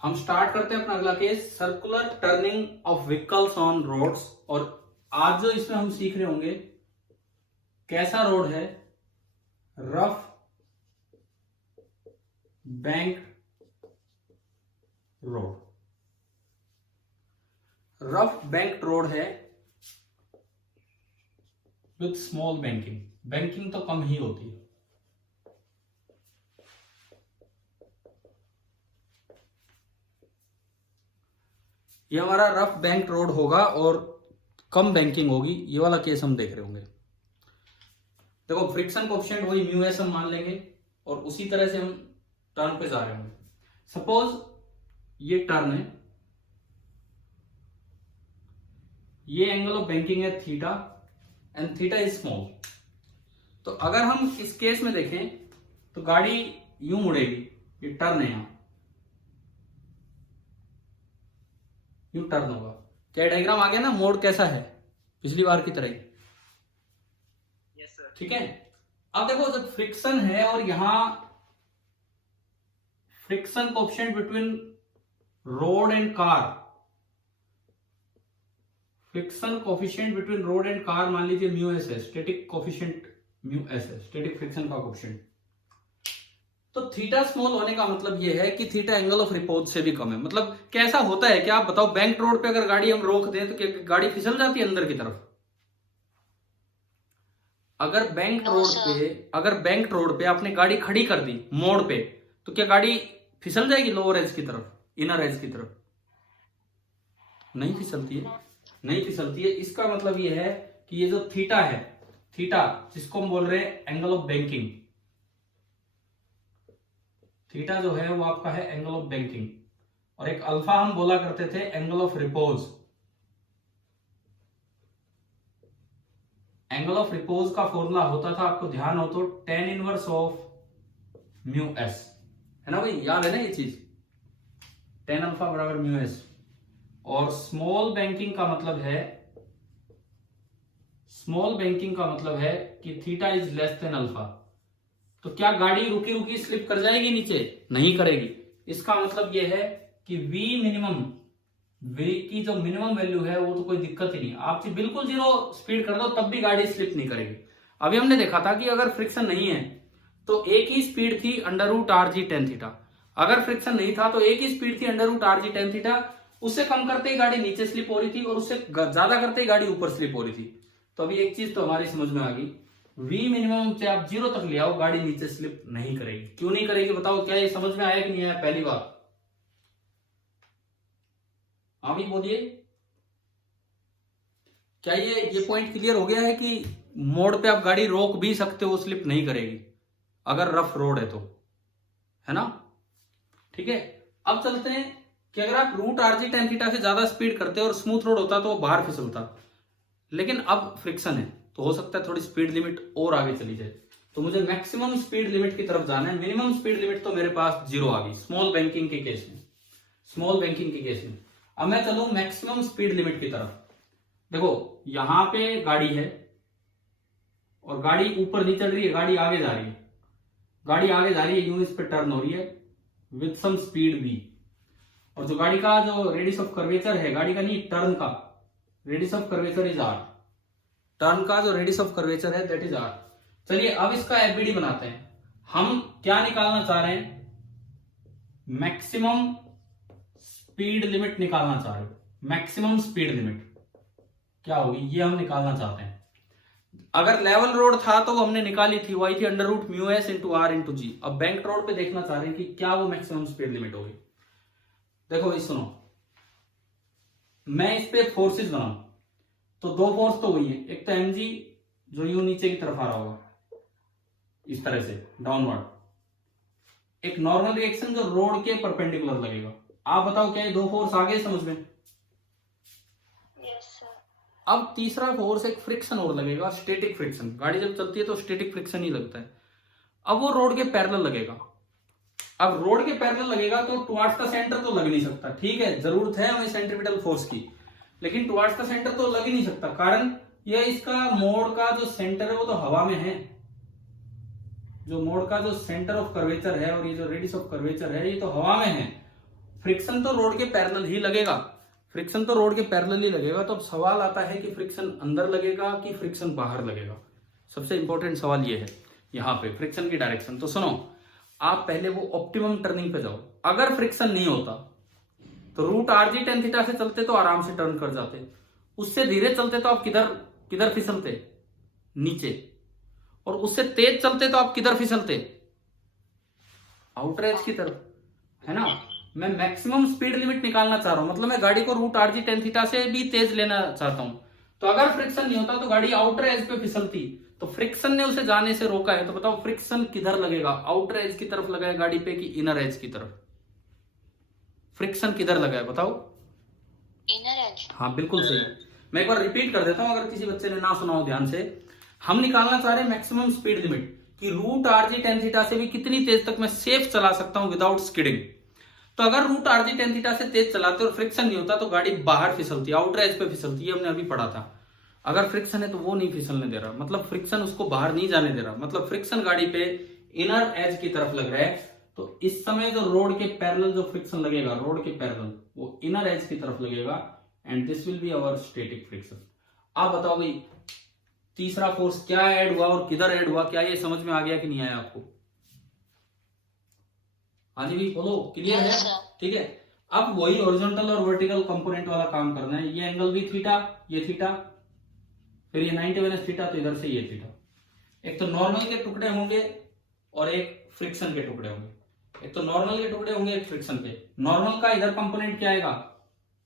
हम स्टार्ट करते हैं अपना अगला case, circular turning of vehicles on roads. और आज जो इसमें हम सीख रहे होंगे, कैसा रोड है, rough bank road. Rough bank road है विथ स्मॉल बैंकिंग, बैंकिंग तो कम ही होती है। ये हमारा रफ बैंक रोड होगा और कम बैंकिंग होगी, ये वाला केस हम देख रहे होंगे। देखो फ्रिक्शन कोएफिशिएंट वही म्यू एस हम मान लेंगे और उसी तरह से हम टर्न पे जा रहे होंगे। सपोज ये टर्न है, ये एंगल ऑफ बैंकिंग है theta and theta is small. तो अगर हम इस केस में देखें तो गाड़ी यूं मुड़ेगी, ये टर्न है, यहां यूं टर्न होगा। क्या डायग्राम आ गया ना, मोड कैसा है पिछली बार की तरह ही। Yes sir. ठीक है, अब देखो जब फ्रिक्शन है और यहां friction coefficient between road and car, friction coefficient between road and car मान लीजिए म्यू एस है, स्टैटिक कोएफिशिएंट म्यू एस है, स्टैटिक फ्रिक्शन का कोएफिशिएंट। तो थीटा स्मॉल होने का मतलब यह है कि थीटा एंगल ऑफ रिपोज से भी कम है। मतलब कैसा होता है, क्या आप बताओ, बैंक रोड पे अगर गाड़ी हम रोक दें तो क्या गाड़ी फिसल जाती है अंदर की तरफ? अगर बैंक रोड पे आपने गाड़ी खड़ी कर दी मोड़ पे, तो क्या गाड़ी फिसल जाएगी लोअर एज की तरफ, इनर एज की तरफ? नहीं फिसलती है, नहीं फिसलती है। इसका मतलब यह है कि ये जो थीटा है, थीटा जिसको हम बोल रहे हैं एंगल ऑफ बैंकिंग, थीटा जो है वो आपका है एंगल ऑफ बैंकिंग, और एक अल्फा हम बोला करते थे angle of repose. Angle of repose का फॉर्मूला होता था, आपको ध्यान हो तो, tan inverse of mu S, है ना भाई, याद है ना ये चीज, tan अल्फा बराबर म्यू एस। और स्मॉल बैंकिंग का मतलब है, स्मॉल बैंकिंग का मतलब है कि theta is less than alpha. तो क्या गाड़ी रुकी रुकी स्लिप कर जाएगी नीचे? नहीं करेगी। इसका मतलब यह है कि v मिनिमम, v की जो मिनिमम वैल्यू है वो तो कोई दिक्कत ही नहीं, आप बिल्कुल जीरो स्पीड कर दो तब भी गाड़ी स्लिप नहीं करेगी। अभी हमने देखा था कि अगर फ्रिक्शन नहीं है तो एक ही स्पीड थी √RG tan थीटा, अगर फ्रिक्शन नहीं था तो एक ही स्पीड थी √RG tan थीटा। उससे कम करते ही गाड़ी नीचे स्लिप हो रही थी और उससे ज्यादा करते ही गाड़ी ऊपर स्लिप हो रही थी। तो अभी एक चीज तो हमारी समझ में आ गई, v मिनिमम से आप 0 तक ले आओ, गाड़ी नीचे स्लिप नहीं करेगी। क्यों नहीं करेगी बताओ, क्या ये समझ में आया कि नहीं आया पहली बार? अभी बोलिए, क्या ये पॉइंट क्लियर हो गया है कि मोड़ पे आप गाड़ी रोक भी सकते हो, स्लिप नहीं करेगी अगर रफ रोड है तो, है ना? ठीक है, अब चलते हैं कि अगर आप √RG tan थीटा से ज्यादा स्पीड करते और स्मूथ रोड होता तो वो बाहर फिसलता, लेकिन अब फ्रिक्शन है तो हो सकता है थोड़ी स्पीड लिमिट और आगे चली जाए। तो मुझे मैक्सिमम स्पीड लिमिट की तरफ जाना है, मिनिमम स्पीड लिमिट तो मेरे पास 0 आ गई स्मॉल बैंकिंग के केस में, स्मॉल बैंकिंग के केस में। अब मैं चलूं मैक्सिमम स्पीड लिमिट की तरफ। देखो यहां पे गाड़ी है और गाड़ी ऊपर नहीं चल रही है, गाड़ी आगे जा रही है, गाड़ी आगे जा रही है, यूं इस पे टर्न हो रही है विथ सम स्पीड v। और जो गाड़ी का जो रेडियस ऑफ कर्वेचर है, गाड़ी का नहीं टर्न का radius of curvature is r, turn का जो रेडियस ऑफ कर्वेचर है दैट इज r। चलिए अब इसका एफबीडी बनाते हैं। हम क्या निकालना चाह रहे हैं? मैक्सिमम स्पीड लिमिट निकालना चाह रहे हो, मैक्सिमम स्पीड लिमिट क्या होगी ये हम निकालना चाहते हैं। अगर लेवल रोड था तो वो हमने निकाली थी, वो आई थी √μs × r × g। अब बैंक रोड पे देखना चाह रहे हैं कि क्या वो मैक्सिमम स्पीड लिमिट होगी। देखो ये सुनो, मैं इस पे फोर्सेस बनाऊं तो दो फोर्स तो हुई है, एक तो mg जो यूं नीचे की तरफ आ रहा होगा इस तरह से डाउनवर्ड, एक नॉर्मल रिएक्शन जो रोड के परपेंडिकुलर लगेगा। आप बताओ क्या ये दो फोर्स आ गए समझ में? Yes sir. अब तीसरा फोर्स एक फ्रिक्शन और लगेगा, स्टैटिक फ्रिक्शन। गाड़ी जब चलती है तो स्टैटिक फ्रिक्शन ही लगता है। अब वो रोड के पैरेलल लगेगा। अब रोड के पैरेलल लगेगा तो टुवर्ड्स द सेंटर तो लग नहीं सकता, ठीक है, जरूरत है हमें सेंट्रीपिटल फोर्स की, लेकिन टुवर्ड्स द सेंटर तो लग ही नहीं सकता, कारण ये इसका मोड़ का जो सेंटर है वो तो हवा में है। जो मोड़ का जो सेंटर ऑफ कर्वेचर है और ये जो रेडियस ऑफ कर्वेचर है ये तो हवा में है, फ्रिक्शन तो रोड के पैरेलल ही लगेगा, फ्रिक्शन तो रोड के पैरेलल ही लगेगा। तो अब सवाल आता है कि फ्रिक्शन अंदर लगेगा कि फ्रिक्शन बाहर लगेगा। सबसे इंपॉर्टेंट सवाल ये है यहाँ पे फ्रिक्शन की डायरेक्शन। तो सुनो, आप पहले वो ऑप्टिमम टर्निंग पे जाओ। अगर फ्रिक्शन नहीं होता तो root R G tan theta से चलते तो आराम से टर्न कर जाते, उससे धीरे चलते तो आप किधर किधर फिसलते, नीचे, और उससे तेज चलते तो आप किधर फिसलते, आउटर एज की तरफ, है ना। मैं मैक्सिमम स्पीड लिमिट निकालना चाह रहा हूं, मतलब मैं गाड़ी को root R G tan theta से भी तेज लेना चाहता हूं। तो अगर फ्रिक्शन नहीं होता तो गाड़ी आउटर एज पे फिसलती, तो फ्रिक्शन ने उसे जाने से रोका है। तो बताओ फ्रिक्शन किधर लगेगा, आउटर एज की तरफ लगा है गाड़ी पे कि इनर एज की तरफ? फ्रिक्शन किधर लगा है बताओ? Inner as. हाँ बिल्कुल सही। मैं एक बार रिपीट कर देता हूं अगर किसी बच्चे ने ना सुना हो ध्यान से। हम निकालना चाह रहे हैं मैक्सिमम स्पीड लिमिट कि root R G tan theta से भी कितनी तेज तक मैं सेफ चला सकता हूं विदाउट स्किडिंग। तो अगर root R G tan theta से तेज चलाते और फ्रिक्शन नहीं होता तो गाड़ी बाहर फिसलती, आउटर एज पे फिसलती, ये हमने अभी पढ़ा था। अगर फ्रिक्शन है तो वो नहीं फिसलने दे रहा, मतलब फ्रिक्शन उसको बाहर नहीं जाने दे रहा, मतलब फ्रिक्शन गाड़ी पे इनर एज की तरफ लग रहा है। तो इस समय जो रोड के पैरेलल जो फ्रिक्शन लगेगा, रोड के पैरेलल, वो इनर एज की तरफ लगेगा and this will be our static friction. आप बताओ भाई तीसरा फोर्स क्या ऐड हुआ और किधर ऐड हुआ, क्या ये समझ में आ गया कि नहीं आया आपको? हाँ जी भाई बोलो, क्लियर है? ठीक है। अब वही हॉरिजॉन्टल और वर्टिकल कंपोनेंट वाला काम करना है। ये एंगल भी थीटा, ये थीटा, फिर ये 90 माइनस थीटा, तो इधर से ये थीटा। एक तो नॉर्मल के टुकड़े होंगे और एक फ्रिक्शन के टुकड़े होंगे। एक तो नॉर्मल के टुकड़े होंगे, एक फ्रिक्शन के। नॉर्मल का इधर कंपोनेंट क्या आएगा?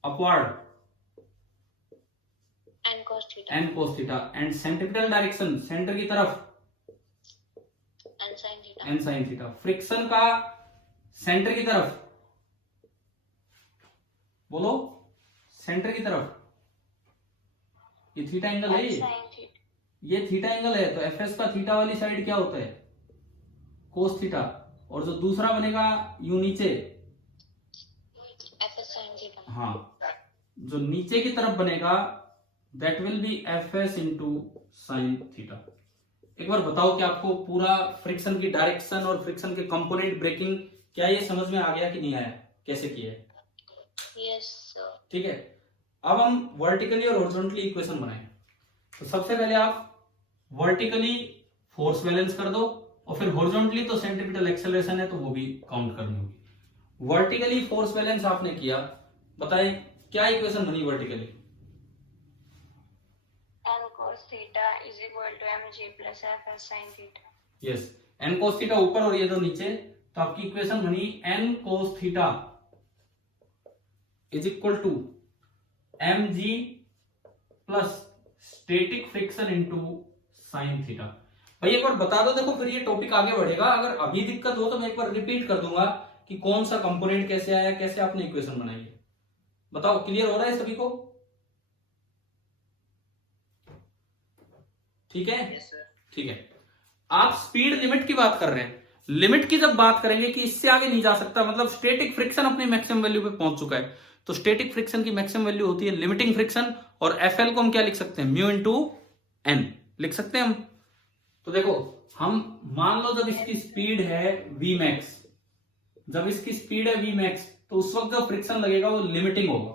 Upward, N cos theta. And centripetal direction, centre की तरफ, एन साइन थीटा। फ्रिक्शन का सेंटर की तरफ, बोलो, सेंटर की तरफ, ये थीटा एंगल है, ये थीटा एंगल है। तो एफ एस का थीटा वाली साइड क्या होता है? Cos theta. और जो दूसरा बनेगा यू नीचे, एफ एस साइन थीटा। हाँ, जो नीचे की तरफ बनेगा that will be F S into sine theta. एक बार बताओ कि आपको पूरा फ्रिक्शन की डायरेक्शन और फ्रिक्शन के कंपोनेंट ब्रेकिंग क्या ये समझ में आ गया कि नहीं आया, कैसे किया है? Yes sir. ठीक है। अब हम वर्टिकली और हॉरिजॉन्टली इक्वेशन बनाएं। तो सबसे पहले आप वर्टिकली फोर्स बैलेंस कर दो और फिर हॉरिजॉन्टली तो सेंट्रिपिटल एक्सेलरेशन है तो वो भी काउंट करनी होगी। वर्टिकली फोर्स बैलेंस आपने किया, बताएं क्या इक्वेशन बनी vertically? N cos theta is equal to mg plus F S sine theta. Yes, N cos theta ऊपर और ये दो नीचे, तो आपकी इक्वेशन बनी N cos theta is equal to mg plus static friction into sine theta. भाई एक बार बता दो, देखो फिर ये टॉपिक आगे बढ़ेगा। अगर अभी दिक्कत हो तो मैं एक बार रिपीट कर दूंगा कि कौन सा कंपोनेंट कैसे आया, कैसे आपने इक्वेशन बनाई है। बताओ क्लियर हो रहा है सभी को? ठीक है, ठीक है। आप स्पीड लिमिट की बात कर रहे हैं। लिमिट की जब बात करेंगे कि इससे आगे नहीं जा सकता, मतलब स्टैटिक फ्रिक्शन अपनी मैक्सिमम वैल्यू पे पहुंच चुका है, तो स्टैटिक फ्रिक्शन की मैक्सिमम वैल्यू होती है लिमिटिंग फ्रिक्शन। और एफएल को हम क्या लिख सकते हैं? म्यू इंटू एन लिख सकते हैं हम। तो देखो हम मान लो जब इसकी स्पीड है वी मैक्स, जब इसकी स्पीड है वी मैक्स, तो उस वक्त जो फ्रिक्शन लगेगा वो लिमिटिंग होगा।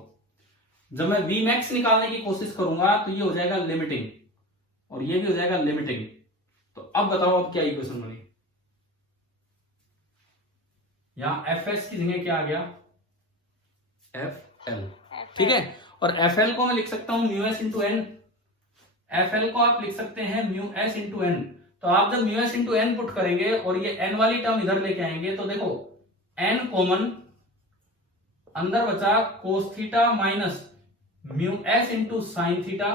जब मैं वी मैक्स निकालने की कोशिश करूंगा तो ये हो जाएगा लिमिटिंग और ये भी हो जाएगा लिमिटिंग। तो अब बताओ अब क्या इक्वेशन बनी? यहां एफ एस की जगह क्या आ गया? F L. ठीक है। और एफ एल को मैं लिख सकता हूं mu S into N. F L को आप लिख सकते हैं म्यू एस इंटू एन। तो आप जब mu S into N put करेंगे और ये एन वाली टर्म इधर लेके आएंगे तो देखो एन कॉमन, अंदर बचा cos theta minus mu S into sine theta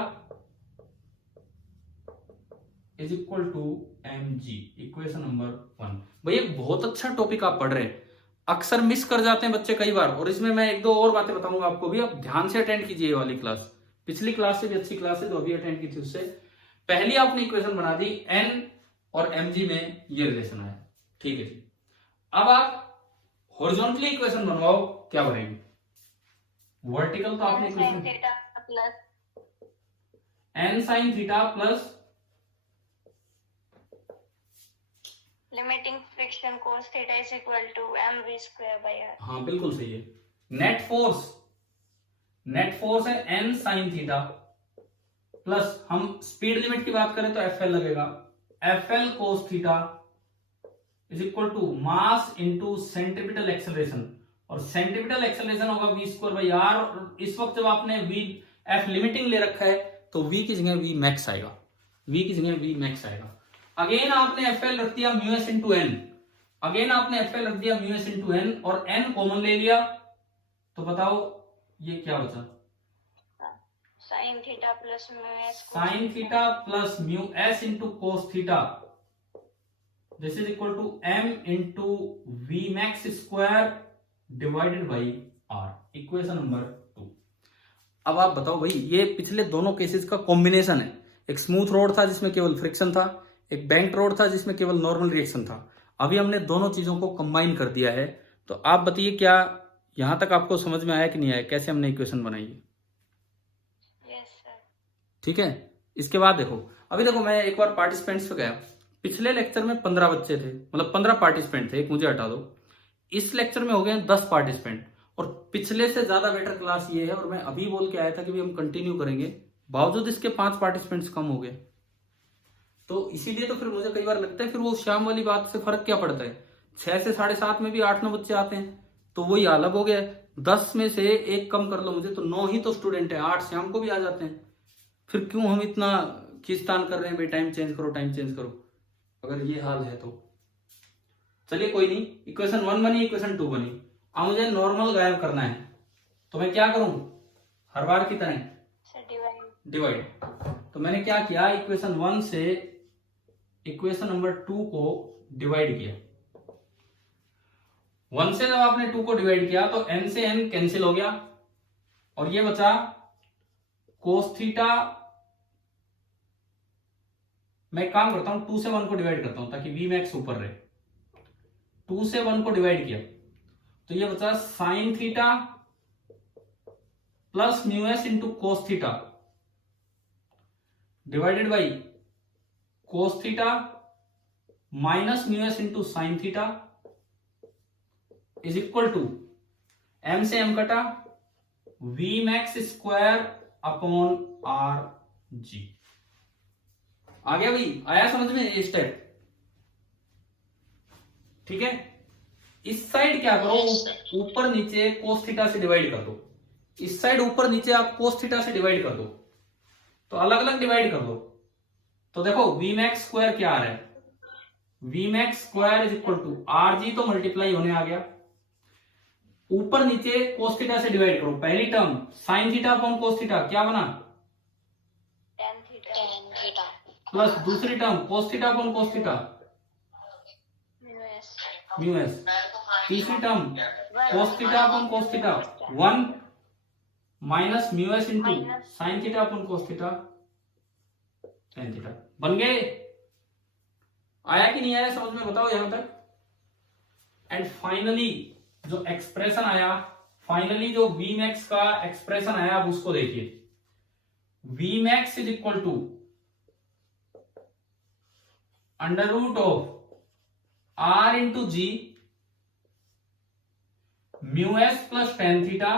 is equal to M G. Equation number 1। भाई एक बहुत अच्छा टॉपिक आप पढ़ रहे हैं, अक्सर मिस कर जाते हैं बच्चे कई बार। और इसमें मैं एक दो और बातें बताऊंगा आपको भी, आप ध्यान से अटेंड कीजिए ये वाली क्लास। पिछली क्लास से भी अच्छी क्लास है, तो अभी अटेंड की थी उससे। पहली आपने इक्वेशन बना दी, एन और एम जी में ये रिलेशन आया। ठीक है जी। अब आप हॉरिजॉन्टली इक्वेशन बनवाओ, क्या बनेगी? वर्टिकल तो आपने equation N sine theta plus limiting friction cos theta is equal to mv square by r। हाँ बिल्कुल सही है। नेट फोर्स है n साइन थीटा प्लस हम स्पीड लिमिट की बात करें तो एफ एल लगेगा, F L cos theta is equal to mass into centripetal acceleration, और सेंट्रीपिटल एक्सेलरेशन होगा v स्क्वायर बाई आर। और इस वक्त जब आपने v f लिमिटिंग ले रखा है तो v की जगह v मैक्स आएगा, v की जगह v मैक्स आएगा। अगेन आपने एफ एल रख दिया mu S into N, again आपने एफ एल रख दिया म्यू एस इंटू एन और n कॉमन ले लिया, तो बताओ ये क्या बचा? Sine theta plus mu S, sine theta plus mu S into cos theta, this is equal to m into V max square divided by R, equation number 2। अब आप बताओ भाई, ये पिछले दोनों केसेस का कॉम्बिनेशन है, एक स्मूथ रोड था जिसमें केवल फ्रिक्शन था, एक बैंक्ड रोड था जिसमें केवल नॉर्मल रिएक्शन था। अभी हमने दोनों चीजों को कंबाइन कर दिया है, तो आप बताइए क्या यहां तक आपको समझ में आया कि नहीं आया, कैसे हमने इक्वेशन बनाई है? Yes sir. ठीक है, इसके बाद देखो, अभी देखो मैं एक बार पार्टिसिपेंट्स पे गया, पिछले लेक्चर में 15 बच्चे थे, मतलब 15 पार्टिसिपेंट थे, एक मुझे हटा दो। इस लेक्चर में हो गए 10 पार्टिसिपेंट, और पिछले से ज्यादा बेटर क्लास ये है, और मैं अभी बोल के आया था कि भी हम कंटिन्यू करेंगे, बावजूद इसके 5 पार्टिसिपेंट्स कम हो गए। तो इसीलिए तो फिर मुझे कई बार लगता है फिर वो शाम वाली बात से फर्क क्या पड़ता है, 6 से 7:30 में भी 8-9 बच्चे आते हैं, तो वही अलग हो गया। 10 में से एक कम कर लो मुझे, तो 9 ही तो स्टूडेंट है, 8 शाम को भी आ जाते हैं। फिर क्यों हम इतना खींचतान कर रहे हैं भाई, टाइम चेंज करो टाइम चेंज करो, अगर ये हाल है तो। चलिए कोई नहीं, इक्वेशन 1 बनी, इक्वेशन 2 बनी। अब मुझे नॉर्मल गायब करना है, तो मैं क्या करूं, हर बार की तरह डिवाइड। तो मैंने क्या किया, इक्वेशन 1 से इक्वेशन नंबर 2 को डिवाइड किया। 1 से जब आपने 2 को डिवाइड किया तो n से n कैंसिल हो गया, और ये बचा कोस थीटा। मैं काम करता हूं, 2 से 1 को डिवाइड करता हूं ताकि v मैक्स ऊपर रहे। 2 से 1 को डिवाइड किया तो ये बचा sine theta plus mu S into cos theta divided by cos theta minus mu S into sine theta is equal to m से m कटा v max square upon r g. आ गया भाई, आया समझ में ये स्टेप? ठीक है, इस साइड क्या करो, ऊपर नीचे कोस थीटा से डिवाइड कर दो, इस साइड ऊपर नीचे आप कोस थीटा से डिवाइड कर दो, तो अलग अलग डिवाइड कर दो। तो देखो वी मैक्स स्क्वायर क्या आ रहा है, V max square is equal to R G, तो मल्टीप्लाई होने आ गया। ऊपर नीचे कोस थीटा से डिवाइड करो, पहली term sine theta upon cos theta क्या बना, टेन थीटा प्लस दूसरी term cos theta upon cos theta mu s, तीसरी term cos theta upon cos theta 1 minus mu S into sine theta upon cos theta tan theta. बन गए? आया कि नहीं आया समझ में, बताओ यहां तक। एंड फाइनली जो एक्सप्रेशन आया, फाइनली जो वी मैक्स का एक्सप्रेशन आया, अब उसको देखिए। V max is equal to under root of R into G mu S plus tan theta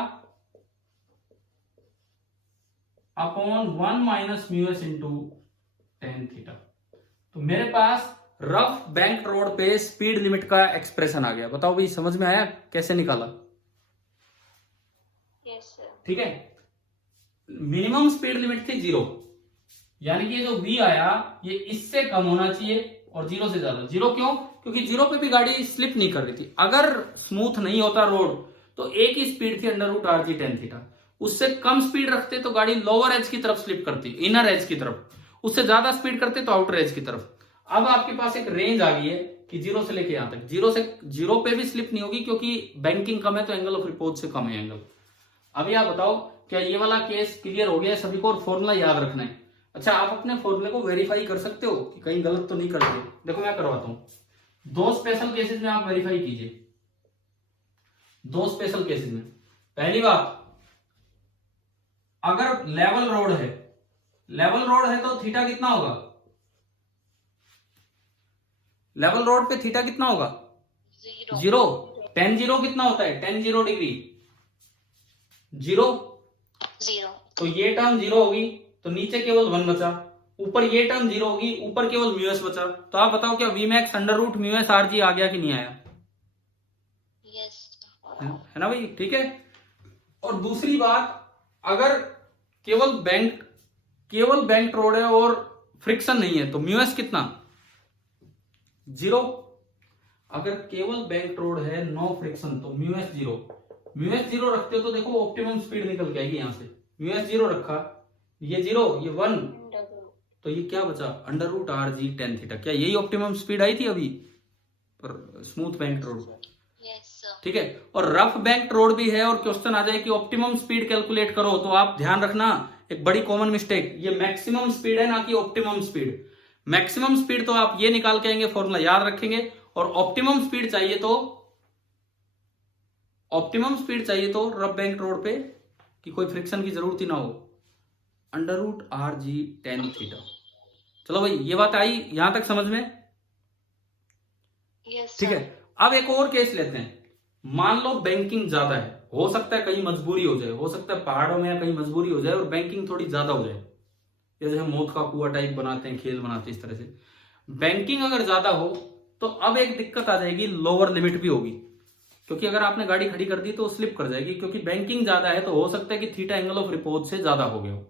upon 1 minus mu S into tan theta. तो मेरे पास रफ बैंक रोड पे स्पीड लिमिट का एक्सप्रेशन आ गया। बताओ भाई समझ में आया कैसे निकाला? Yes sir. ठीक है, मिनिमम स्पीड लिमिट थी 0, यानी कि जो v आया ये इससे कम होना चाहिए और 0 से ज्यादा। 0 क्यों? क्योंकि 0 पे भी गाड़ी स्लिप नहीं कर रही थी। अगर स्मूथ नहीं होता रोड तो एक ही स्पीड थी under root R G tan theta, उससे कम स्पीड रखते तो गाड़ी लोअर एज की तरफ स्लिप करती, इनर एज की तरफ, उससे ज्यादा स्पीड करते तो आउटर एज की तरफ। अब आपके पास एक रेंज आ गई है कि 0 से लेके यहां तक, 0 पे भी स्लिप नहीं होगी क्योंकि बैंकिंग कम है तो एंगल ऑफ रिपोर्ट से कम है एंगल। अभी आप बताओ क्या ये वाला केस क्लियर हो गया है सभी को? और फॉर्मूला याद रखना है। अच्छा, आप अपने फॉर्मूले को वेरीफाई कर सकते हो कि कहीं गलत तो नहीं करते। देखो मैं करवाता हूं, 2 स्पेशल केसेस में आप वेरीफाई कीजिए। 2 स्पेशल केसेस में, पहली बात, अगर लेवल रोड है तो थीटा कितना होगा? लेवल रोड पे थीटा कितना होगा? 0। tan 0 कितना होता है? tan 0 degree. जीरो, 0. तो ये टर्म जीरो होगी, तो नीचे केवल 1 बचा। ऊपर ये टर्म जीरो होगी, ऊपर केवल म्यूएस बचा। तो आप बताओ क्या v max under root mu s r g आ गया कि नहीं आया? Yes. है ना भाई, ठीक है। और दूसरी बात, अगर केवल बैंक रोड है और फ्रिक्शन नहीं है तो म्यूएस कितना? जीरो। अगर केवल बैंक रोड है, नो फ्रिक्शन, तो म्यूएस जीरो। म्यूएस जीरो रखते हो तो देखो ऑप्टिमम स्पीड निकल के आएगी यहां से। म्यूएस जीरो रखा, ये जीरो, ये 1, Under root. तो ये क्या बचा? Under root R G tan theta. क्या यही ऑप्टिमम स्पीड आई थी अभी पर smooth bank road? Yes, sir. ठीक है। और रफ बैंक रोड भी है और क्वेश्चन आ जाए कि ऑप्टिमम स्पीड कैलकुलेट करो, तो आप ध्यान रखना एक बड़ी कॉमन मिस्टेक, ये मैक्सिमम स्पीड है ना कि ऑप्टिमम स्पीड। मैक्सिमम स्पीड तो आप ये निकाल के आएंगे, फॉर्मूला याद रखेंगे, और ऑप्टिमम स्पीड चाहिए तो रफ बैंक रोड पे कि कोई फ्रिक्शन की जरूरत ही ना हो, under root R G tan theta. चलो भाई, ये बात आई यहां तक समझ में? Yes, ठीक sir. है। अब एक और केस लेते हैं। मान लो बैंकिंग ज्यादा है, हो सकता है कहीं मजबूरी हो जाए, हो सकता है पहाड़ों में या कहीं मजबूरी हो जाए और बैंकिंग थोड़ी ज्यादा हो जाए, जैसे हम मौत का कुआं टाइप बनाते हैं, खेल बनाते हैं, इस तरह से बैंकिंग अगर ज्यादा हो तो अब एक दिक्कत आ जाएगी, लोअर लिमिट भी होगी, क्योंकि अगर आपने गाड़ी खड़ी कर दी तो स्लिप कर जाएगी, क्योंकि बैंकिंग ज्यादा है तो हो सकता है कि थीटा एंगल ऑफ रिपोज से ज्यादा हो गया हो।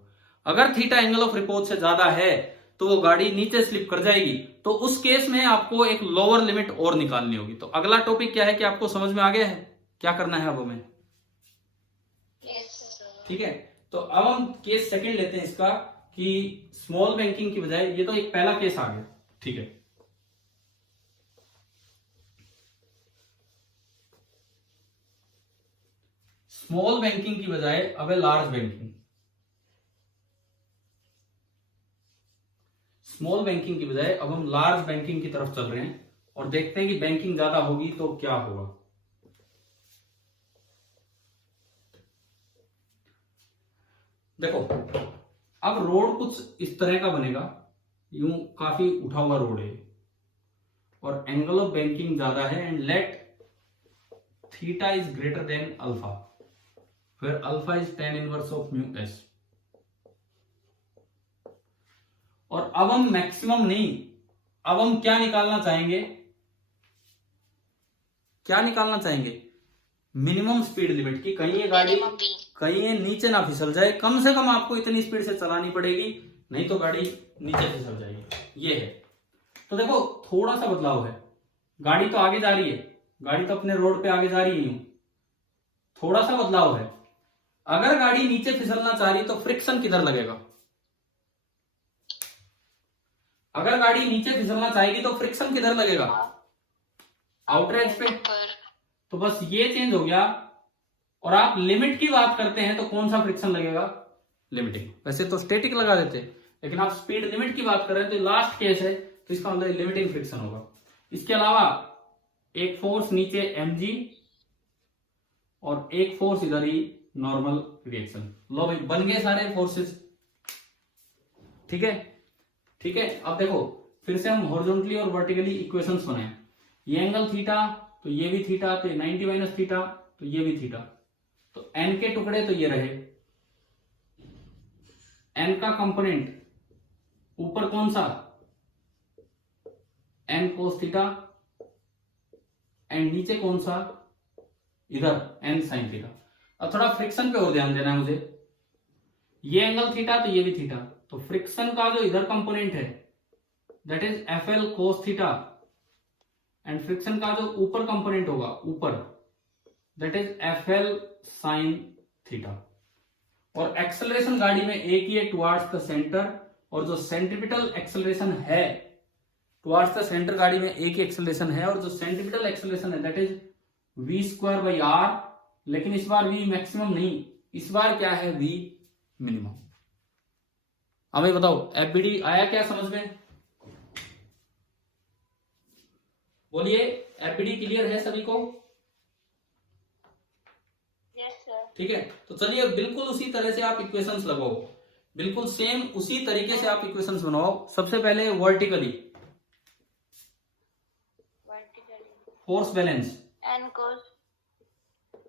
अगर थीटा एंगल ऑफ रिपोज से ज्यादा है तो वो गाड़ी नीचे स्लिप कर जाएगी, तो उस केस में आपको एक लोअर लिमिट और निकालनी होगी। तो अगला टॉपिक क्या है कि आपको समझ में आ गया है क्या करना है अब हमें? Yes, sir. ठीक है। तो अब हम केस सेकंड लेते हैं इसका, कि स्मॉल बैंकिंग की बजाय, ये तो एक पहला केस आ गया, ठीक है। स्मॉल बैंकिंग की बजाय अब है लार्ज बैंकिंग। स्मॉल बैंकिंग की बजाय अब हम लार्ज बैंकिंग की तरफ चल रहे हैं और देखते हैं कि बैंकिंग ज्यादा होगी तो क्या होगा। देखो, अब रोड कुछ इस तरह का बनेगा, यूं काफी उठा हुआ रोड है और एंगल ऑफ बैंकिंग ज्यादा है, and let theta is greater than alpha, फिर alpha is tan inverse of mu s. और अब हम मैक्सिमम नहीं, अब हम क्या निकालना चाहेंगे? मिनिमम स्पीड लिमिट की, कहीं ये गाड़ी Minimum B. कहीं ये नीचे ना फिसल जाए, कम से कम आपको इतनी स्पीड से चलानी पड़ेगी, नहीं तो गाड़ी नीचे फिसल जाएगी। ये है। तो देखो थोड़ा सा बदलाव है, गाड़ी तो आगे जा रही है, गाड़ी तो अपने रोड पे आगे जा रही है, थोड़ा सा बदलाव है। अगर गाड़ी नीचे फिसलना चाह रही तो फ्रिक्शन किधर लगेगा? अगर गाड़ी नीचे फिसलना चाहेगी तो फ्रिक्शन किधर लगेगा? आउटर एज पे। Upper. तो बस ये चेंज हो गया। और आप लिमिट की बात करते हैं तो कौन सा फ्रिक्शन लगेगा? लिमिटिंग। वैसे तो स्टैटिक लगा देते, लेकिन आप स्पीड लिमिट की बात कर रहे हैं तो लास्ट केस है, तो इसका मतलब लिमिटिंग फ्रिक्शन होगा। इसके अलावा एक फोर्स नीचे mg और एक फोर्स इधर ही नॉर्मल रिएक्शन। लो भाई, बन गए सारे फोर्सेस। ठीक है, ठीक है। अब देखो फिर से हम हॉरिजॉन्टली और वर्टिकली इक्वेशंस बनाए। ये एंगल थीटा, तो ये भी थीटा, तो 90 माइनस थीटा, तो ये भी थीटा, तो n के टुकड़े तो ये रहे, n का कंपोनेंट ऊपर कौन सा? n कोस थीटा, एंड नीचे कौन सा? इधर n साइन थीटा। अब थोड़ा फ्रिक्शन पे और ध्यान देना है मुझे। ये एंगल थीटा तो ये भी थीटा, तो फ्रिक्शन का जो इधर कंपोनेंट है that is FL cos theta, and friction का जो ऊपर कंपोनेंट होगा ऊपर, that is FL sine theta. और एक्सेलरेशन गाड़ी में एक ही है टुवार्ड्स द सेंटर, और जो सेंट्रिपिटल एक्सेलरेशन है टुवार्ड्स द सेंटर गाड़ी में एक ही एक्सेलरेशन है, और जो सेंट्रिपिटल एक्सेलरेशन है दैट इज v²/r, लेकिन इस बार v मैक्सिमम नहीं, इस बार क्या है? v minimum. हमें बताओ एफबीडी आया क्या समझ में? बोलिए, एफबीडी क्लियर है सभी को? Yes, sir. ठीक है, तो चलिए बिल्कुल उसी तरह से आप इक्वेशंस लगाओ, बिल्कुल सेम उसी तरीके से आप इक्वेशंस बनाओ। सबसे पहले vertically Vertically. Force balance, N cos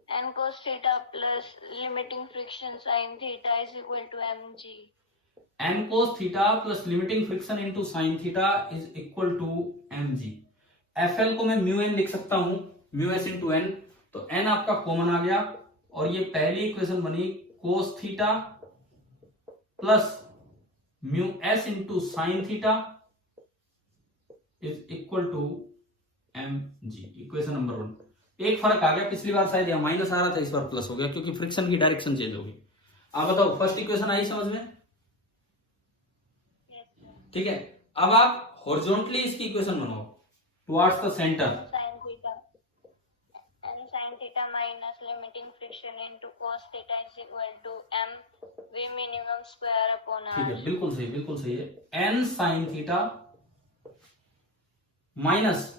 n cos theta plus limiting friction sin theta is equal to mg. n cos theta plus limiting friction into sin theta is equal to mg। fl को मैं mu n लिख सकता हूं, mu s into n, तो n आपका common आ गया और ये पहली इक्वेशन बनी cos theta plus mu s into sine theta is equal to mg। Equation number 1। एक फर्क आ गया, पिछली बार शायद यहाँ माइनस आ रहा था, इस बार प्लस हो गया क्योंकि फ्रिक्शन की डायरेक्शन चेंज हो गई। आप बताओ फर्स्ट इक्वेशन आई समझ में? ठीक है, अब आप हॉरिजॉन्टली इसकी इक्वेशन बनाओ towards the centre. sin theta minus limiting friction into cos theta is equal to m v minimum square upon r। ठीक है, बिल्कुल सही, बिल्कुल सही है। n sin theta minus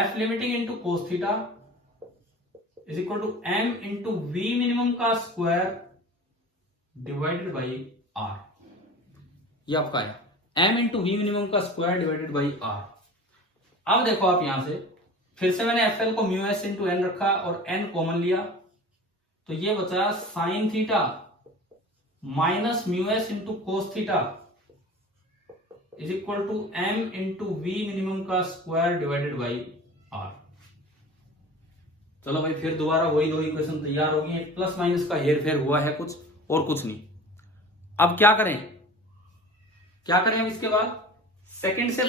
f limiting into cos theta is equal to m into v minimum का square divided by r। ये आपका है m इंटू वी मिनिमम का स्क्वायर डिवाइडेड बाई r। अब देखो आप यहां से फिर से मैंने fl को म्यू s इंटू n रखा और n कॉमन लिया, तो ये बचा sine theta minus mu s into cos theta is equal to m into V minimum का स्क्वायर डिवाइडेड बाई r। चलो भाई फिर दोबारा वही दो इक्वेशन तैयार हो गई है, प्लस माइनस का हेर फेर हुआ है कुछ और कुछ नहीं। अब क्या करें, क्या करें अब इसके बाद सेकंड से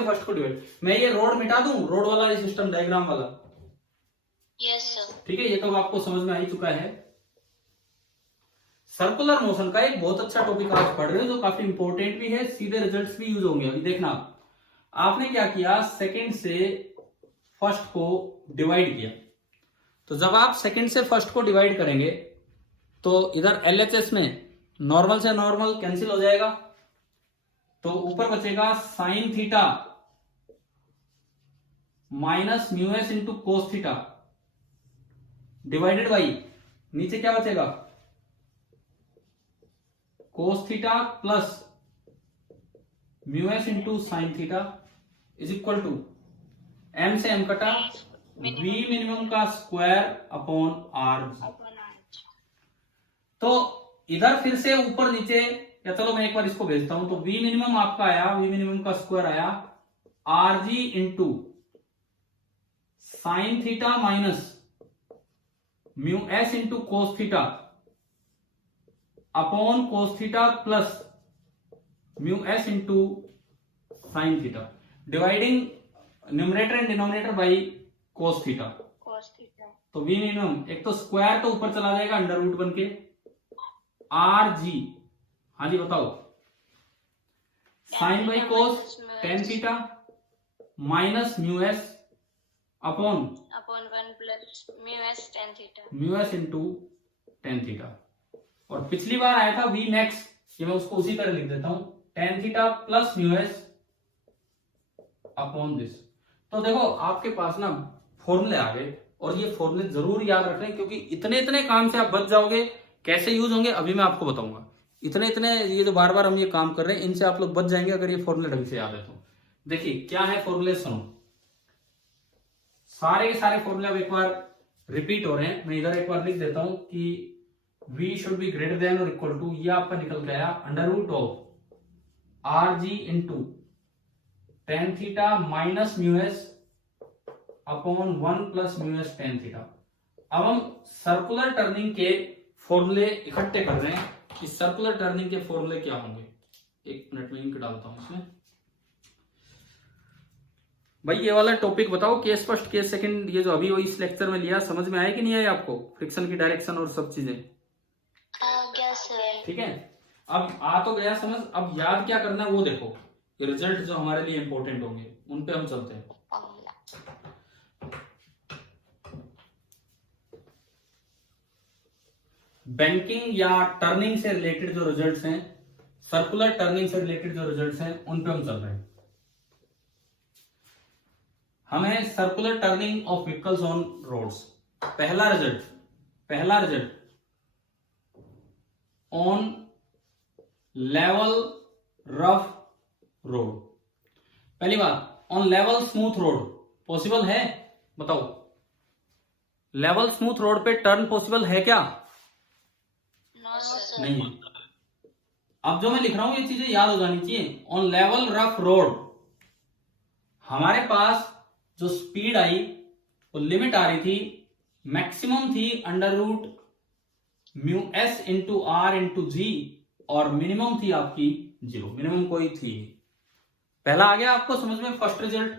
फर्स्ट को डिवाइड। मैं ये रोड मिटा दूं, रोड वाला सिस्टम डायग्राम वाला? Yes sir. ठीक है, ये तो आपको समझ में आ ही चुका है। सर्कुलर मोशन का एक बहुत अच्छा टॉपिक आज पढ़ रहे हो जो काफी इंपॉर्टेंट भी है, सीधे रिजल्ट्स भी यूज होंगे। अभी देखना आपने क्या किया, सेकंड से फर्स्ट को डिवाइड किया। तो जब आप सेकंड से फर्स्ट को डिवाइड करेंगे तो इधर एलएचएस में नॉर्मल से नॉर्मल कैंसिल हो जाएगा, तो ऊपर बचेगा sine theta minus mu S into cos theta divided by नीचे क्या बचेगा, cos theta plus mu S into sine theta is equal to M से एम कटा वी मिनिमम का स्क्वायर अपॉन आर। तो इधर फिर से ऊपर नीचे, या चलो मैं एक बार इसको भेजता हूं, तो v मिनिमम आपका आया, v मिनिमम का स्क्वायर आया are G into sine theta minus mu S into cos theta upon cos theta plus mu S into sine theta dividing numerator and denominator by cos theta. तो v minimum एक तो square तो ऊपर चला जाएगा under root बन के R G, हाँ जी बताओ, sine by cos tan theta minus mu s upon 1 plus mu s tan theta, mu S into tan theta. और पिछली बार आया था वी मैक्स, ये मैं उसको उसी तरह लिख देता हूं, ten theta plus mu s upon this. तो देखो आपके पास ना फॉर्मूले आ गए, और ये फॉर्मूले जरूर याद रखें क्योंकि इतने इतने काम से आप बच जाओगे। कैसे यूज होंगे अभी मैं आपको बताऊंगा। इतने इतने ये जो बार बार हम ये काम कर रहे हैं इनसे आप लोग बच जाएंगे अगर ये फॉर्मूले ढंग से याद है तो। देखिए क्या है फॉर्मूले, सुनो सारे के सारे फॉर्मूले अब एक बार रिपीट हो रहे हैं। मैं इधर एक बार लिख देता हूं कि v should be greater than और इक्वल टू, ये आपका निकल गया under root of R G into tan theta minus mu s upon 1 plus mu s tan theta. अब हम सर्कुलर टर्निंग के फॉर्मूले इकट्ठे कर रहे हैं कि सर्कुलर टर्निंग के फॉर्मूले क्या होंगे। एक मिनट में इनके डालता हूं इसमें। भाई ये वाला टॉपिक बताओ, केस फर्स्ट केस सेकंड, ये जो अभी वो इस लेक्चर में लिया समझ में आया कि नहीं आया आपको, फ्रिक्शन की डायरेक्शन और सब चीजें? ठीक है, अब आ तो गया समझ। अब याद क्या करना है वो देखो, ये रिजल्ट जो हमारे लिए इंपॉर्टेंट होंगे उन पे हम चलते हैं। बैंकिंग या टर्निंग से रिलेटेड जो रिजल्ट्स हैं, सर्कुलर टर्निंग से रिलेटेड जो रिजल्ट्स हैं उन पे हम चल रहे हैं। हमें circular turning of vehicles on roads, पहला result on level rough road. पहली बात, on level smooth road possible है? बताओ, लेवल स्मूथ रोड पे टर्न पॉसिबल है क्या? No, sir. नहीं है। अब जो मैं लिख रहा हूं ये चीजें याद हो जानी चाहिए। ऑन लेवल रफ रोड हमारे पास जो स्पीड आई वो लिमिट आ रही थी, मैक्सिमम थी √ mu S into r into g, और मिनिमम थी आपकी 0, मिनिमम कोई थी। पहला आ गया आपको समझ में, फर्स्ट रिजल्ट।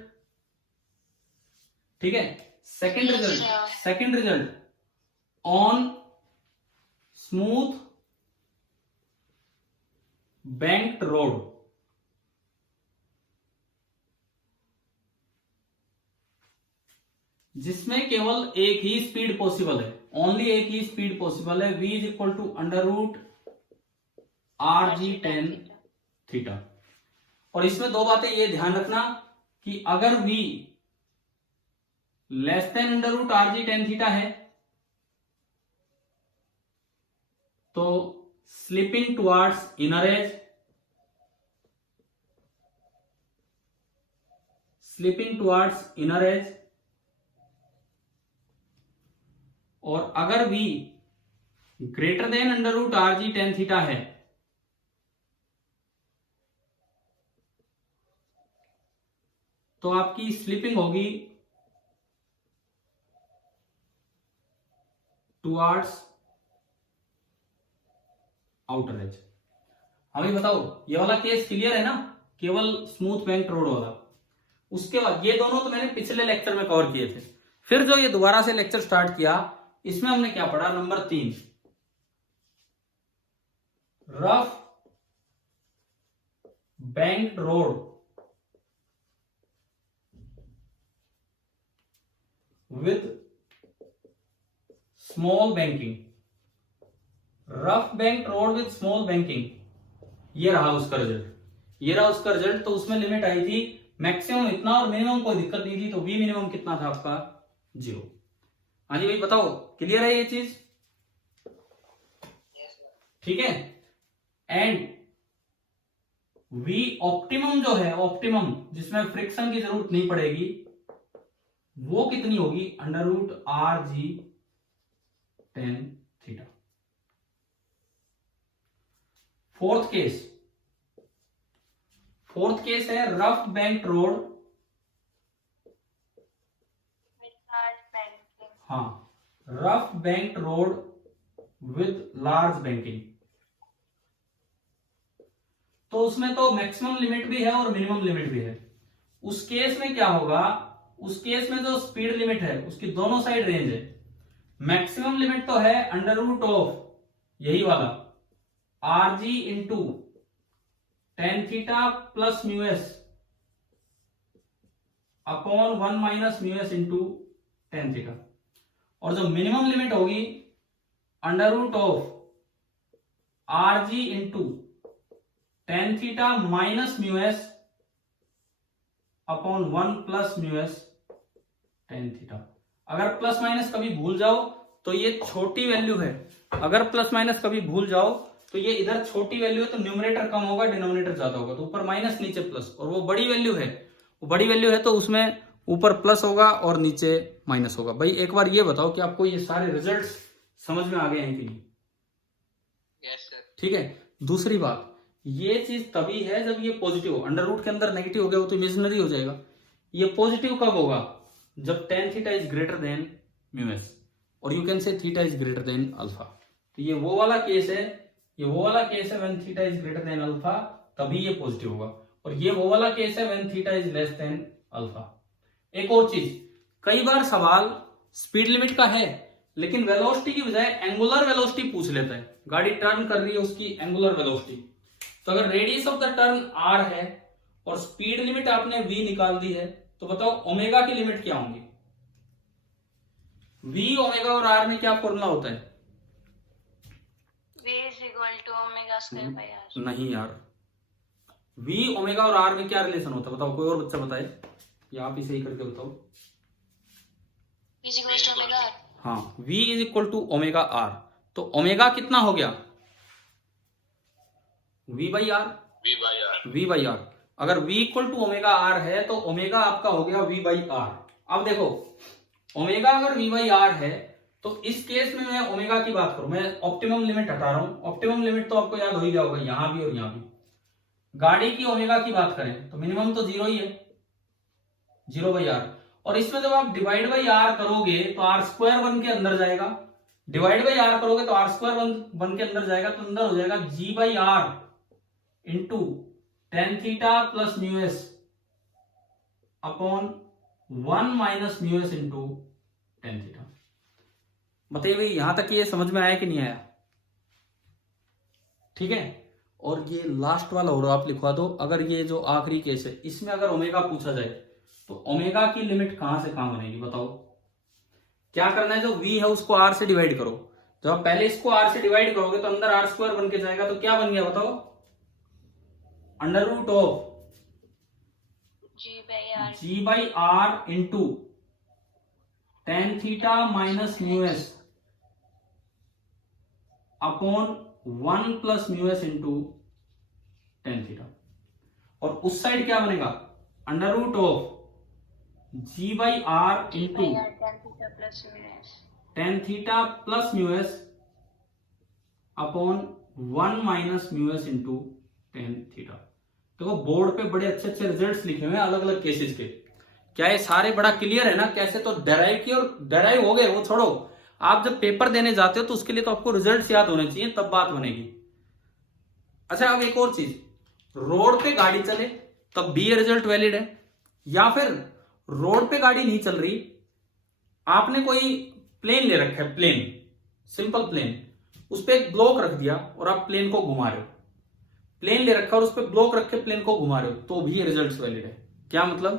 ठीक है, second result on smooth banked road जिसमें केवल एक ही स्पीड पॉसिबल है, ओनली एक ही स्पीड पॉसिबल है, v is equal to √RG10 theta. और इसमें दो बातें ये ध्यान रखना कि अगर v less than √RG10 theta है तो स्लिपिंग टुवर्ड्स इनर एज, और अगर v greater than √RG10 theta है तो आपकी स्लिपिंग होगी टुवर्ड्स आउटर एज। अभी बताओ ये वाला केस क्लियर है ना, केवल स्मूथ बैंक रोड वाला। उसके बाद ये दोनों तो मैंने पिछले लेक्चर में कवर किए थे। फिर जो ये दोबारा से लेक्चर स्टार्ट किया इसमें हमने क्या पढ़ा, number 3 rough banked road with small banking. Rough banked road with small banking, ये रहा उसका रिजल्ट। तो उसमें लिमिट आई थी मैक्सिमम इतना और मिनिमम कोई दिक्कत नहीं थी, तो v मिनिमम कितना था आपका 0। हाँ जी भाई बताओ, क्लियर है ये चीज? ठीक है। एंड v ऑप्टिमम जो है, ऑप्टिमम जिसमें फ्रिक्शन की जरूरत नहीं पड़ेगी, वो कितनी होगी √RG10 थीटा। फोर्थ केस है रफ बैंक्ड रोड, हाँ rough banked road with large banking. तो उसमें तो मैक्सिमम लिमिट भी है और मिनिमम लिमिट भी है। उस केस में क्या होगा, उस केस में जो स्पीड लिमिट है उसकी दोनों साइड रेंज है। मैक्सिमम लिमिट तो है √ यही वाला RG into tan theta plus mu s upon 1 minus mu S into tan theta. और जो मिनिमम लिमिट होगी √RG into tan theta minus mu s upon 1 plus mu S tan theta. अगर plus minus कभी भूल जाओ तो ये छोटी वैल्यू है, अगर प्लस माइनस कभी भूल जाओ तो ये इधर छोटी वैल्यू है तो न्यूमरेटर कम होगा डिनोमिनेटर ज्यादा होगा, तो ऊपर माइनस नीचे प्लस। और वो बड़ी वैल्यू है तो उसमें ऊपर प्लस होगा और नीचे माइनस होगा। भाई एक बार ये बताओ कि आपको ये सारे रिजल्ट्स समझ में आ गए हैं कि नहीं? Yes sir. ठीक है। दूसरी बात, ये चीज तभी है जब ये पॉजिटिव हो। √ के अंदर नेगेटिव हो गया वो तो इमेजिनरी हो जाएगा। ये पॉजिटिव कब होगा, जब tan theta is greater than mu s, और you can say theta is greater than alpha. तो ये वो वाला केस है when theta is greater than alpha, तभी ये पॉजिटिव होगा। और ये वो वाला केस है when theta is less than alpha. एक और चीज, कई बार सवाल स्पीड लिमिट का है लेकिन वेलोसिटी की बजाय एंगुलर वेलोसिटी पूछ लेता है। गाड़ी टर्न कर रही है उसकी एंगुलर वेलोसिटी। तो अगर radius of the turn r है और स्पीड लिमिट आपने v निकाल दी है, तो बताओ ओमेगा की लिमिट क्या होंगी? v, ओमेगा और r में क्या फॉर्मूला होता है? V is equal to omega square by r. नहीं यार, v, ओमेगा और r में क्या रिलेशन होता है बताओ, कोई और बच्चा बताए या आप इसे ही करके बताओ। V is equal to omega r. हाँ, v is equal to omega r। तो ओमेगा कितना हो गया? v by R. अगर v equal to omega r है तो ओमेगा आपका हो गया v बाई आर। अब देखो, ओमेगा अगर v बाई आर है तो इस केस में मैं ओमेगा की बात करूं, मैं ऑप्टिमम लिमिट हटा रहा हूं। ऑप्टिमम लिमिट तो आपको याद हो ही गया होगा, यहां भी और यहां भी। गाड़ी की ओमेगा की बात करें तो मिनिमम तो 0 ही है, 0/r। और इसमें जब आप डिवाइड बाई आर करोगे तो आर स्क्वायर वन के अंदर जाएगा, डिवाइड बाई आर करोगे तो आर स्क्वायर वन के अंदर जाएगा, तो अंदर हो जाएगा g/r into tan theta plus mu s upon 1 minus mu S into tan theta. बताइए भाई यहां तक ये समझ में आया कि नहीं आया? ठीक है। और ये लास्ट वाला और आप लिखवा दो, अगर ये जो आखिरी केस है इसमें अगर ओमेगा पूछा जाए तो ओमेगा की लिमिट कहां से कहां बनेगी बताओ? क्या करना है, जो v है उसको r से डिवाइड करो। जब आप पहले इसको r से डिवाइड करोगे तो अंदर r स्क्वायर बन के जाएगा, तो क्या बन गया बताओ? Under root of g/r into tan theta minus mu s upon 1 plus mu S into tan theta. और उस साइड क्या बनेगा? Under root of g/r into tan theta plus mu s upon 1 minus mu S into tan theta. देखो board पे बड़े अच्छे अच्छे results लिखे हुए हैं अलग अलग केसेस के। क्या ये सारे बड़ा क्लियर है ना? कैसे तो डेराइव की और डेराइव हो गए वो छोड़ो, आप जब पेपर देने जाते हो तो उसके लिए तो आपको रिजल्ट्स याद होने चाहिए, तब बात बनेगी। अच्छा अब एक और चीज, रोड पे गाड़ी चले तब भी ये रिजल्ट वैलिड है, या फिर रोड पे गाड़ी नहीं चल रही, आपने कोई प्लेन ले रखा है, प्लेन, सिंपल प्लेन, उस पर एक ब्लॉक रख दिया और आप प्लेन को घुमा रहे हो, प्लेन ले रखा और उस पर ब्लॉक रख के प्लेन को घुमा रहे हो, तो भी ये रिजल्ट वैलिड है। क्या मतलब?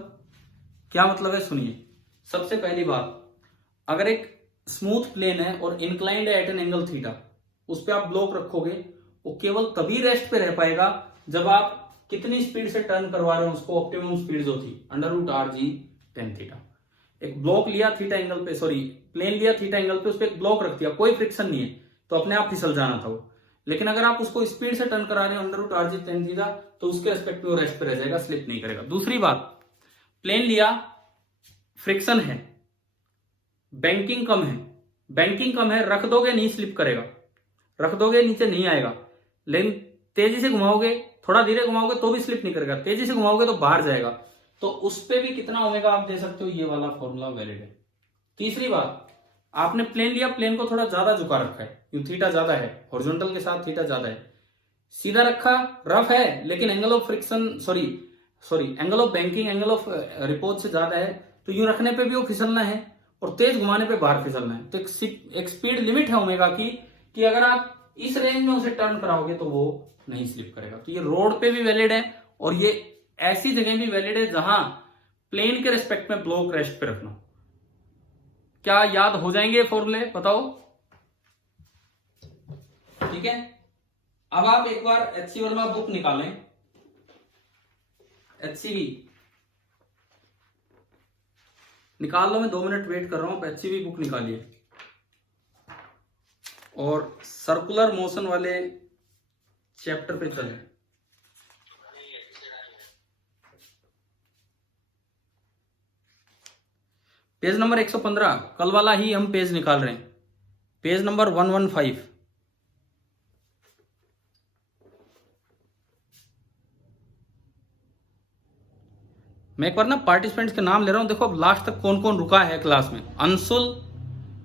क्या मतलब है सुनिए। सबसे पहली बात, अगर एक स्मूथ प्लेन है और इंक्लाइंड है एट एन एंगल थीटा, उस पर आप ब्लॉक रखोगे, वो केवल तभी रेस्ट पे रह पाएगा जब आप कितनी स्पीड से टर्न करवा रहे हो उसको, ऑप्टिमम स्पीड जो थी under root R G tan theta. एक ब्लॉक लिया थीटा एंगल पे, सॉरी प्लेन लिया थीटा एंगल पे, उस पर एक ब्लॉक रख दिया, कोई फ्रिक्शन नहीं है, तो अपने आप फिसल जाना था वो। लेकिन अगर आप उसको स्पीड से टर्न करा रहे हो under root R G tan theta, तो उसके रेस्पेक्ट में वो रेस्ट पे रह जाएगा, स्लिप नहीं करेगा। दूसरी बात, प्लेन लिया, फ्रिक्शन है, बैंकिंग कम है, बैंकिंग कम है, रख दोगे नहीं स्लिप करेगा, रख दोगे नीचे नहीं आएगा, लेकिन तेजी से घुमाओगे, थोड़ा धीरे घुमाओगे तो भी स्लिप नहीं करेगा, तेजी से घुमाओगे तो बाहर जाएगा, तो उस पे भी कितना ओमेगा आप दे सकते हो, ये वाला फॉर्मूला वैलिड है। तीसरी बात, आपने प्लेन लिया, प्लेन को थोड़ा ज्यादा झुका रखा है, क्यों थीटा ज्यादा है, हॉरिजॉन्टल के साथ थीटा ज्यादा है, सीधा रखा रफ है, लेकिन angle of friction sorry angle of banking, angle of repose से ज्यादा है, तो यूं रखने पे भी वो फिसलना है और तेज घुमाने पे बाहर फिसलना है। तो एक स्पीड लिमिट है ओमेगा की कि अगर आप इस रेंज में उसे टर्न कराओगे तो वो नहीं स्लिप करेगा। तो ये रोड पे भी वैलिड है और ये ऐसी जगह भी वैलिड है जहां प्लेन के रिस्पेक्ट में ब्लॉक रेस्ट पे रखना। क्या याद हो जाएंगे फॉर्मूले बताओ? ठीक है, अब आप एक बार एचसी वर्मा बुक निकालें, एचसीवी निकाल लो, मैं 2 मिनट वेट कर रहा हूं, एचसीवी बुक निकालिए और सर्कुलर मोशन वाले चैप्टर पे चले। पेज नंबर 115, कल वाला ही हम पेज निकाल रहे हैं, पेज नंबर 115। मैं एक बार ना पार्टिसिपेंट्स के नाम ले रहा हूं, देखो अब लास्ट तक कौन कौन रुका है क्लास में। अंशुल,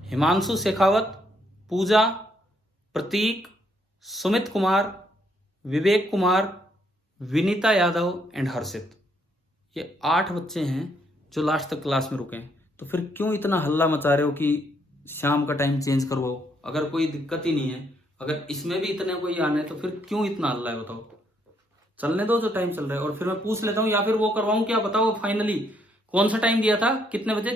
हिमांशु शेखावत, पूजा, प्रतीक, सुमित कुमार, विवेक कुमार, विनीता यादव एंड हर्षित। ये 8 बच्चे हैं जो लास्ट तक क्लास में रुके हैं। तो फिर क्यों इतना हल्ला मचा रहे हो कि शाम का टाइम चेंज करवाओ? अगर कोई दिक्कत ही नहीं है, अगर इसमें भी इतने कोई आने हैं, तो फिर क्यों इतना हल्ला है बताओ? चलने दो जो टाइम चल रहा है, और फिर मैं पूछ लेता हूं या फिर वो करवाऊं क्या बताओ? फाइनली कौन सा टाइम दिया था, कितने बजे?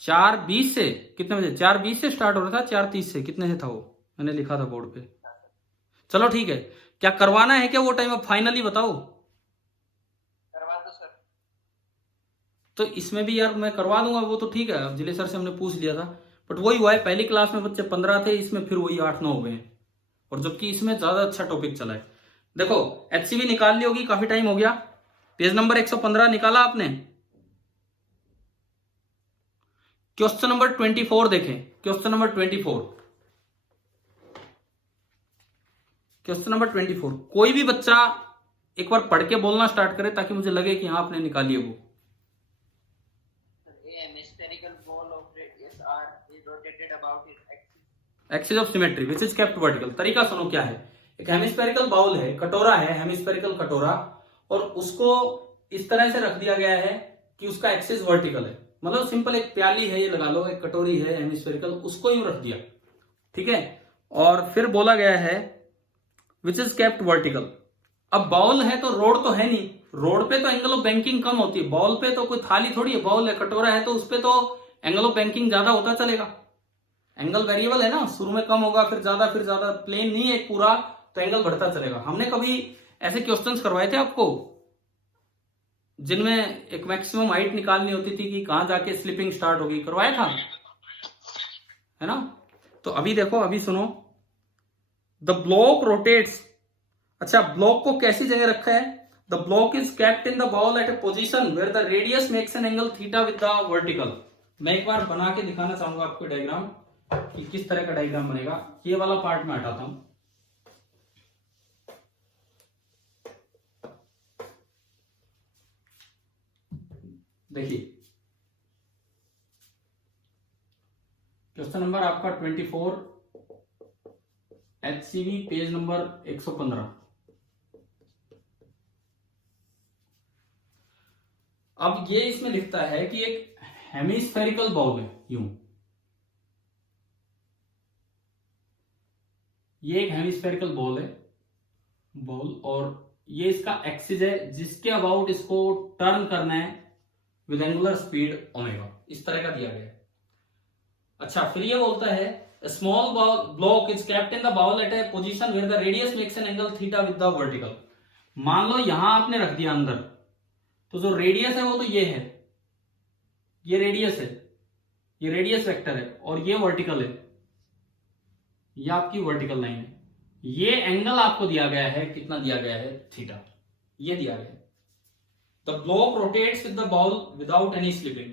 4:20 से कितने बजे? 4:20 से स्टार्ट हो रहा था, 4:30 से कितने से था वो, मैंने लिखा था बोर्ड पे। चलो ठीक है, क्या करवाना है क्या वो टाइम? अब फाइनली बताओ। करवा दो सर। तो इसमें भी यार मैं करवा दूंगा, वो तो ठीक है, अब जिले सर से हमने पूछ लिया था, बट वही हुआ है, पहली क्लास में बच्चे 15 थे, इसमें फिर वही 8-9 हो गए हैं, और जबकि इसमें ज्यादा अच्छा टॉपिक चला है। देखो एचसीवी निकाल ली होगी, काफी टाइम हो गया। पेज नंबर 115 निकाला आपने? क्वेश्चन नंबर 24 देखें, क्वेश्चन नंबर 24, क्वेश्चन नंबर 24। कोई भी बच्चा एक बार पढ़ के बोलना स्टार्ट करे ताकि मुझे लगे कि हाँ आपने निकाली है वो। A spherical ball of radius r is rotated about its axis. Axis of symmetry which is kept vertical. तरीका सुनो क्या है। एक हेमिस्फेरिकल बाउल है, कटोरा है, हेमिस्फेरिकल कटोरा, और उसको इस तरह से रख दिया गया है कि उसका एक्सिस वर्टिकल है। मतलब सिंपल एक प्याली है, ये लगा लो, एक कटोरी है हेमिस्फेरिकल, उसको यूं रख दिया, ठीक है। और फिर बोला गया है विच इज केप्ट वर्टिकल। अब बाउल है तो रोड तो है नहीं, रोड पे तो एंगल ऑफ बैंकिंग कम होती है, बाउल पे तो कोई थाली थोड़ी है, बाउल है, कटोरा है, तो उस पे तो एंगल ऑफ बैंकिंग ज्यादा होता चलेगा। एंगल वेरिएबल है ना, शुरू में कम होगा फिर ज्यादा, प्लेन नहीं है एक पूरा, तो एंगल बढ़ता चलेगा। हमने कभी ऐसे क्वेश्चंस करवाए थे आपको जिनमें एक मैक्सिमम हाइट निकालनी होती थी कि कहां जाके स्लिपिंग स्टार्ट होगी, करवाया था, है ना। तो अभी देखो, अभी सुनो, द ब्लॉक रोटेट्स। अच्छा, ब्लॉक को कैसी जगह रखा है। The block is kept in the ball at a position where the radius makes an angle theta with the vertical. मैं एक बार बना के दिखाना चाहूंगा आपको डायग्राम कि किस तरह का डायग्राम बनेगा। ये वाला पार्ट में हटाता हूं। देखिए, क्वेश्चन नंबर आपका 24, HCV पेज नंबर 115। अब ये इसमें लिखता है कि एक हेमिस्फेरिकल बाउल है, यूं, ये एक हेमिस्फेरिकल बॉल है, बॉल, और ये इसका एक्सिस है जिसके अबाउट इसको टर्न करना है विद एंगुलर स्पीड ओमेगा, इस तरह का दिया गया है। अच्छा, फिर ये बोलता है small block is kept in the bowl at a position where the radius makes an angle theta with the vertical. मान लो यहां आपने रख दिया अंदर, तो जो रेडियस है वो तो ये है, ये रेडियस है, ये रेडियस वेक्टर है, और ये वर्टिकल है, ये आपकी वर्टिकल लाइन है। ये एंगल आपको दिया गया है, कितना दिया गया है, थीटा, ये दिया गया है। The block rotates with the bowl without any slipping.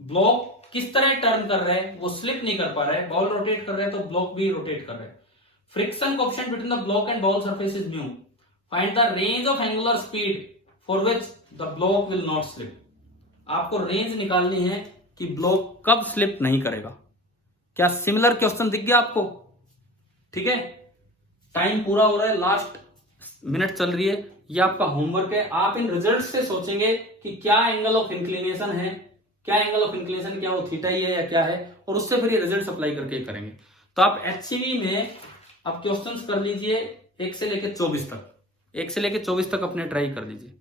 ब्लॉक किस तरह टर्न कर रहा है, वो स्लिप नहीं कर पा रहा है, बाउल रोटेट कर रहा है तो ब्लॉक भी रोटेट कर रहा है। Friction coefficient between the block and bowl surface is mu. Find the range of angular speed for which the block will not slip. आपको रेंज निकालनी है कि ब्लॉक कब स्लिप नहीं करेगा। क्या सिमिलर क्वेश्चन दिख गया आपको? ठीक है, टाइम पूरा हो रहा है, लास्ट मिनट चल रही है, ये आपका होमवर्क है। आप इन रिजल्ट से सोचेंगे कि क्या एंगल ऑफ इंक्लिनेशन है, क्या एंगल ऑफ इंक्लिनेशन, क्या वो थीटा ही है या क्या है, और उससे फिर ये रिजल्ट अप्लाई करके करेंगे। तो आप HCV में आप क्वेश्चंस कर लीजिए 1 से लेकर 24 तक, 1 से लेकर 24 तक अपने ट्राई कर लीजिए।